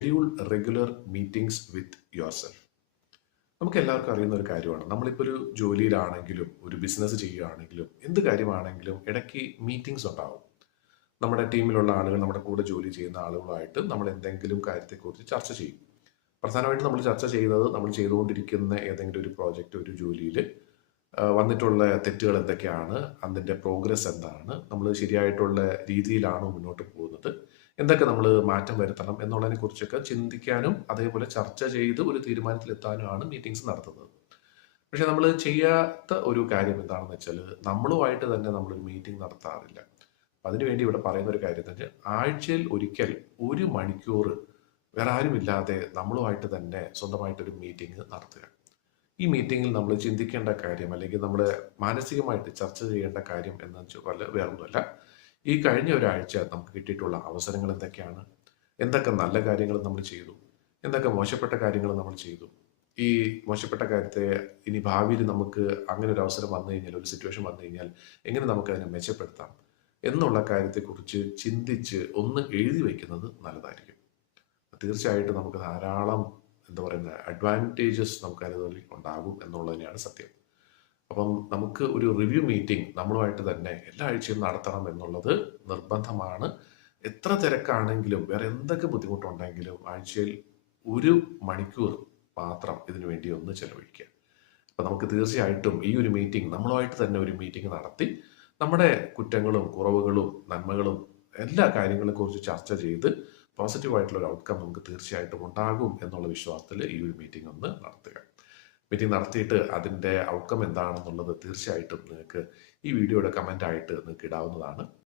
Schedule regular meetings with your self. നമുക്ക് എല്ലാവർക്കും അറിയുന്ന ഒരു കാര്യമാണ്. നമ്മളിപ്പോൾ ഒരു ജോലിയിലാണെങ്കിലും ഒരു ബിസിനസ് ചെയ്യുകയാണെങ്കിലും എന്ത് കാര്യമാണെങ്കിലും ഇടയ്ക്ക് മീറ്റിംഗ്സ് ഉണ്ടാവും. നമ്മുടെ ടീമിലുള്ള ആളുകൾ, നമ്മുടെ കൂടെ ജോലി ചെയ്യുന്ന ആളുകളുമായിട്ട് നമ്മൾ എന്തെങ്കിലും കാര്യത്തെക്കുറിച്ച് ചർച്ച ചെയ്യും. പ്രധാനമായിട്ടും നമ്മൾ ചർച്ച ചെയ്യുന്നത് നമ്മൾ ചെയ്തുകൊണ്ടിരിക്കുന്ന ഏതെങ്കിലും ഒരു പ്രോജക്റ്റ്, ഒരു ജോലിയിൽ വന്നിട്ടുള്ള തെറ്റുകൾ എന്തൊക്കെയാണ്, അതിൻ്റെ പ്രോഗ്രസ് എന്താണ്, നമ്മൾ ശരിയായിട്ടുള്ള രീതിയിലാണോ മുന്നോട്ട് പോകുന്നത്, എന്തൊക്കെ നമ്മൾ മാറ്റം വരുത്തണം എന്നുള്ളതിനെ കുറിച്ചൊക്കെ ചിന്തിക്കാനും അതേപോലെ ചർച്ച ചെയ്ത് ഒരു തീരുമാനത്തിലെത്താനുമാണ് മീറ്റിംഗ്സ് നടത്തുന്നത്. പക്ഷെ നമ്മൾ ചെയ്യാത്ത ഒരു കാര്യം എന്താണെന്ന് വെച്ചാൽ നമ്മളുമായിട്ട് തന്നെ നമ്മളൊരു മീറ്റിംഗ് നടത്താറില്ല. അപ്പം അതിനുവേണ്ടി ഇവിടെ പറയുന്ന ഒരു കാര്യം എന്ന് വെച്ചാൽ ആഴ്ചയിൽ ഒരിക്കൽ 1 മണിക്കൂർ വേറെ ആരുമില്ലാതെ നമ്മളുമായിട്ട് തന്നെ സ്വന്തമായിട്ടൊരു മീറ്റിംഗ് നടത്തുക. ഈ മീറ്റിങ്ങിൽ നമ്മൾ ചിന്തിക്കേണ്ട കാര്യം അല്ലെങ്കിൽ നമ്മൾ മാനസികമായിട്ട് ചർച്ച ചെയ്യേണ്ട കാര്യം എന്ന് വെച്ചാൽ വേറൊന്നുമല്ല, ഈ കഴിഞ്ഞ ഒരാഴ്ച നമുക്ക് കിട്ടിയിട്ടുള്ള അവസരങ്ങൾ എന്തൊക്കെയാണ്, എന്തൊക്കെ നല്ല കാര്യങ്ങൾ നമ്മൾ ചെയ്തു, എന്തൊക്കെ മോശപ്പെട്ട കാര്യങ്ങൾ നമ്മൾ ചെയ്തു, ഈ മോശപ്പെട്ട കാര്യത്തെ ഇനി ഭാവിയിൽ നമുക്ക് അങ്ങനെ ഒരു അവസരം വന്നു കഴിഞ്ഞാൽ, ഒരു സിറ്റുവേഷൻ വന്നു കഴിഞ്ഞാൽ എങ്ങനെ നമുക്ക് അതിനെ മെച്ചപ്പെടുത്താം എന്നുള്ള കാര്യത്തെക്കുറിച്ച് ചിന്തിച്ച് ഒന്ന് എഴുതി വയ്ക്കുന്നത് നല്ലതായിരിക്കും. തീർച്ചയായിട്ടും നമുക്ക് ധാരാളം എന്താ പറയുന്ന അഡ്വാൻറ്റേജസ് നമുക്ക് അതിൽ ഉണ്ടാകും എന്നുള്ളത് തന്നെയാണ് സത്യം. അപ്പം നമുക്ക് ഒരു റിവ്യൂ മീറ്റിംഗ് നമ്മളുമായിട്ട് തന്നെ എല്ലാ ആഴ്ചയും നടത്തണം എന്നുള്ളത് നിർബന്ധമാണ്. എത്ര തിരക്കാണെങ്കിലും വേറെ എന്തൊക്കെ ബുദ്ധിമുട്ടുണ്ടെങ്കിലും ആഴ്ചയിൽ 1 മണിക്കൂർ മാത്രം ഇതിനു വേണ്ടി ഒന്ന് ചെലവഴിക്കുക. അപ്പം നമുക്ക് തീർച്ചയായിട്ടും ഈ ഒരു മീറ്റിംഗ് നമ്മളുമായിട്ട് തന്നെ ഒരു മീറ്റിംഗ് നടത്തി നമ്മുടെ കുറ്റങ്ങളും കുറവുകളും നന്മകളും എല്ലാ കാര്യങ്ങളെക്കുറിച്ച് ചർച്ച ചെയ്ത് പോസിറ്റീവായിട്ടുള്ള ഒരു ഔട്ട്കം നമുക്ക് തീർച്ചയായിട്ടും ഉണ്ടാകും എന്നുള്ള വിശ്വാസത്തിൽ ഈ ഒരു മീറ്റിംഗ് ഒന്ന് നടത്തുക. മീറ്റിംഗ് നടത്തിയിട്ട് അതിൻ്റെ ഔട്ട്കം എന്താണെന്നുള്ളത് തീർച്ചയായിട്ടും നിങ്ങൾക്ക് ഈ വീഡിയോയുടെ കമൻ്റ് ആയിട്ട് നിങ്ങൾക്ക് ഇടാവുന്നതാണ്.